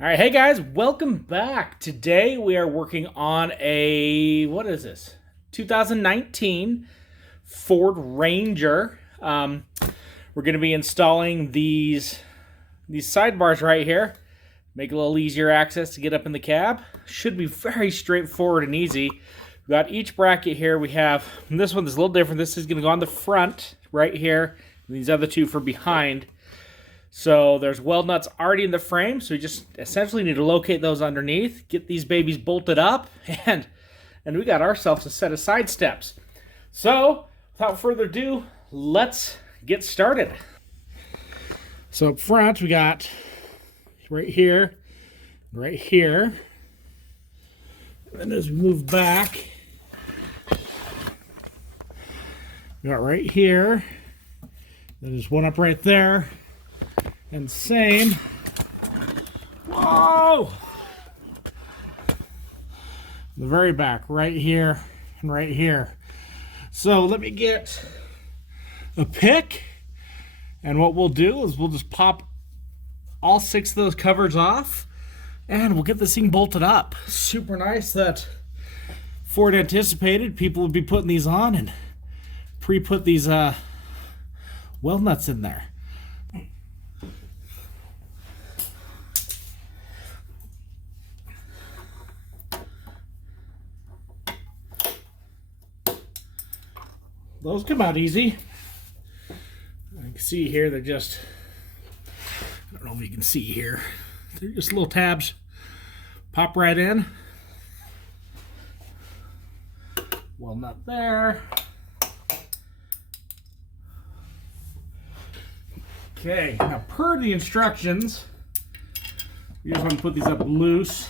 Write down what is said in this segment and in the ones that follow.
All right, hey guys, welcome back. Today we are working on what is this? 2019 Ford Ranger. We're going to be installing these sidebars right here. Make it a little easier access to get up in the cab. Should be very straightforward and easy. We've got each bracket here. We have, this one is a little different. This is going to go on the front right here. And these other two for behind. So there's weld nuts already in the frame, so we just essentially need to locate those underneath, get these babies bolted up, and we got ourselves a set of side steps. So without further ado, let's get started. So up front we got right here, and then as we move back, we got right here. There's one up right there. And same. Whoa! The very back, right here and right here. So let me get a pick, and what we'll do is we'll just pop all 6 of those covers off, and we'll get this thing bolted up. Super nice that Ford anticipated people would be putting these on and pre-put these weld nuts in there. Those come out easy. I can see here they're just, I don't know if you can see here, they're just little tabs. Pop right in. Well, not there. Okay, now per the instructions, you just want to put these up loose.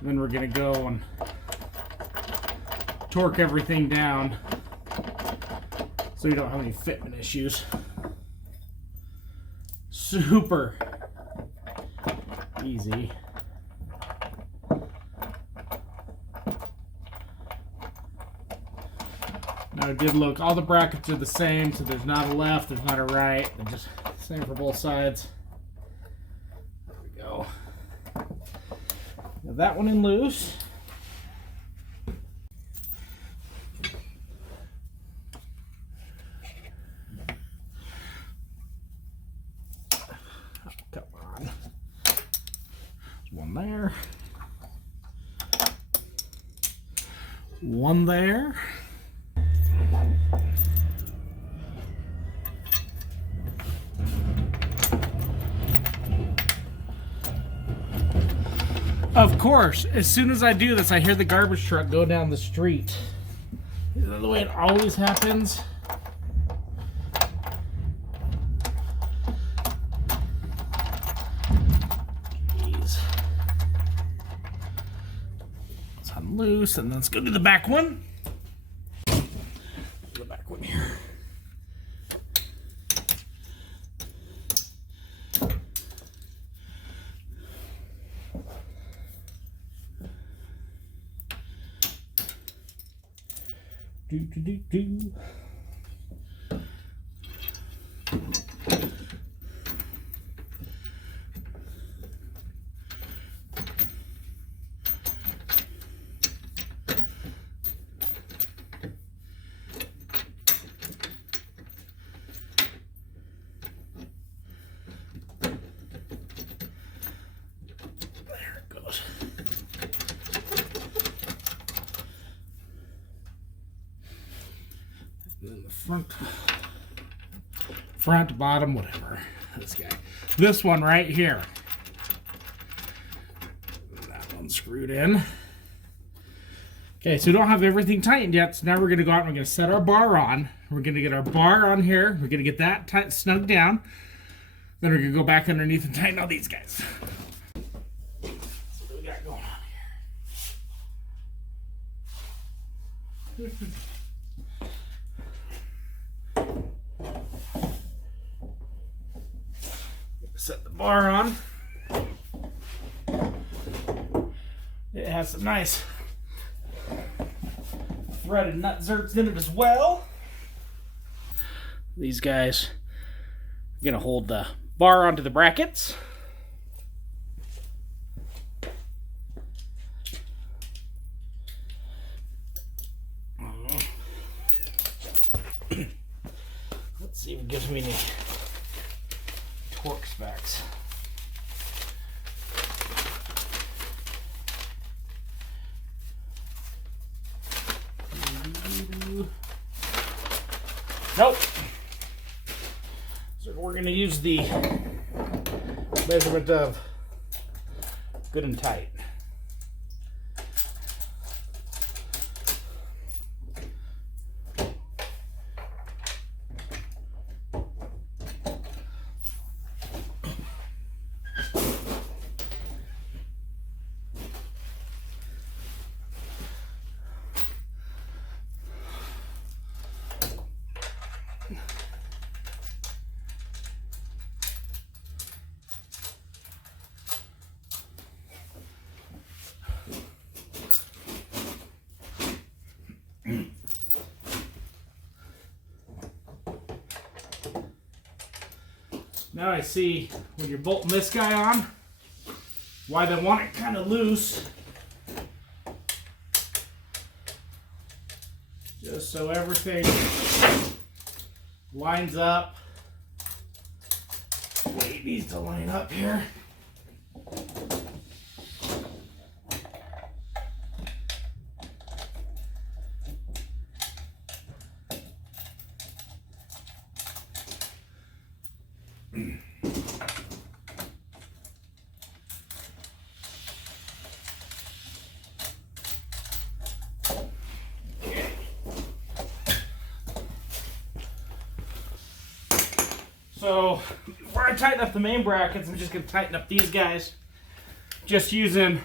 Then we're going to go and torque everything down so you don't have any fitment issues. Super easy. Now it did look, all the brackets are the same, so there's not a left, there's not a right, they're just the same for both sides. There we go. Got that one in loose. One there. One there. Of course, as soon as I do this, I hear the garbage truck go down the street. Is that the way it always happens? Loose, and let's go to the back one. The back one here. Do. In the front, bottom, whatever. This guy. This one right here. That one's screwed in. Okay, so we don't have everything tightened yet, so now we're going to go out and we're going to set our bar on. We're going to get our bar on here. We're going to get that snugged down. Then we're going to go back underneath and tighten all these guys. So what do we got going on here? Set the bar on. It has some nice threaded nut zerts in it as well. These guys are going to hold the bar onto the brackets. see if it gives me any torque specs. Nope. So we're going to use the measurement of good and tight. Now I see when you're bolting this guy on, why they want it kind of loose. Just so everything lines up the way it needs to line up here. So before I tighten up the main brackets, I'm just going to tighten up these guys. Just using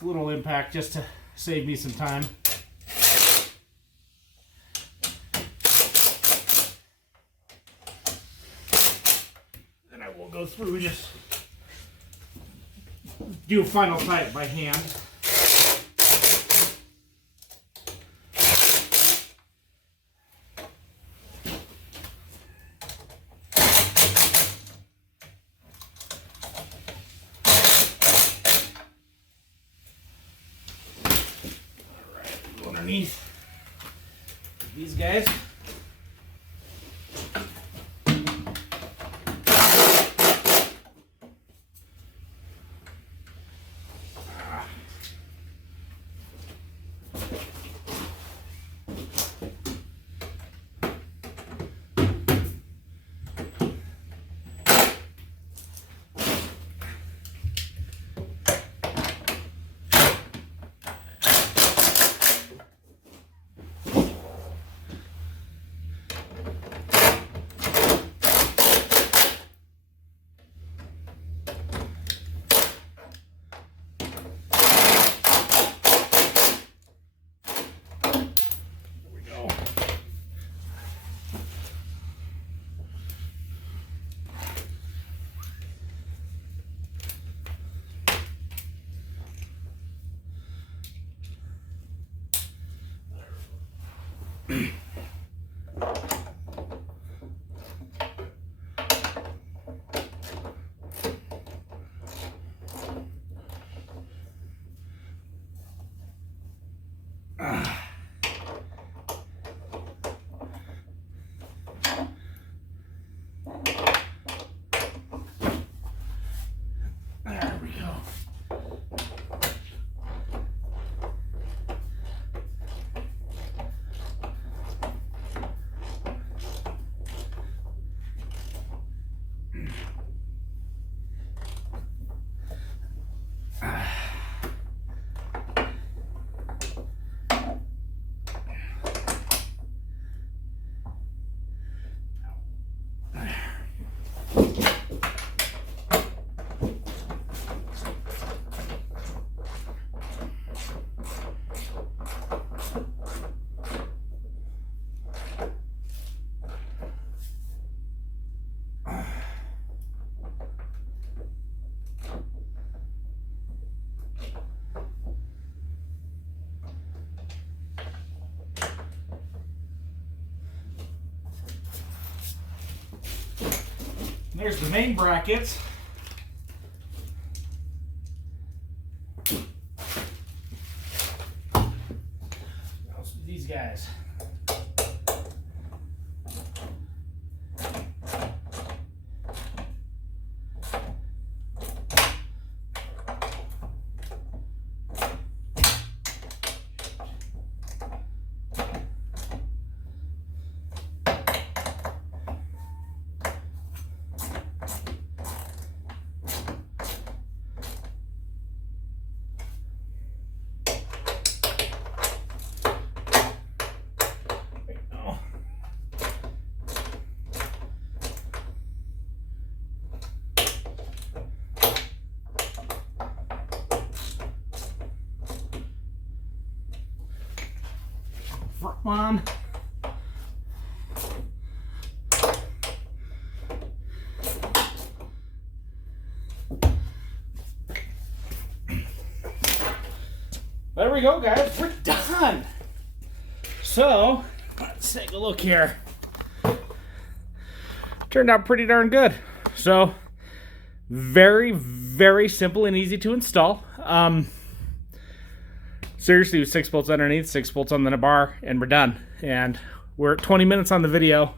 a little impact just to save me some time. Then I will go through and just do a final tight by hand. Underneath these guys. There we go. There's the main brackets. Now let's do these guys. on. There we go, guys. We're done. So, let's take a look here. Turned out pretty darn good. So, very, very simple and easy to install. Seriously, with 6 bolts underneath, 6 bolts on the bar, and we're done. And we're at 20 minutes on the video.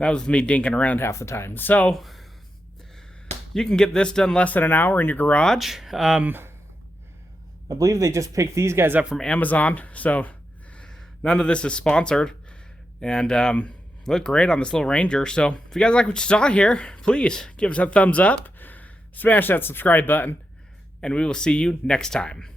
That was me dinking around half the time. So, you can get this done less than an hour in your garage. I believe they just picked these guys up from Amazon, so none of this is sponsored. And look great on this little Ranger. So if you guys like what you saw here, please give us a thumbs up, smash that subscribe button, and we will see you next time.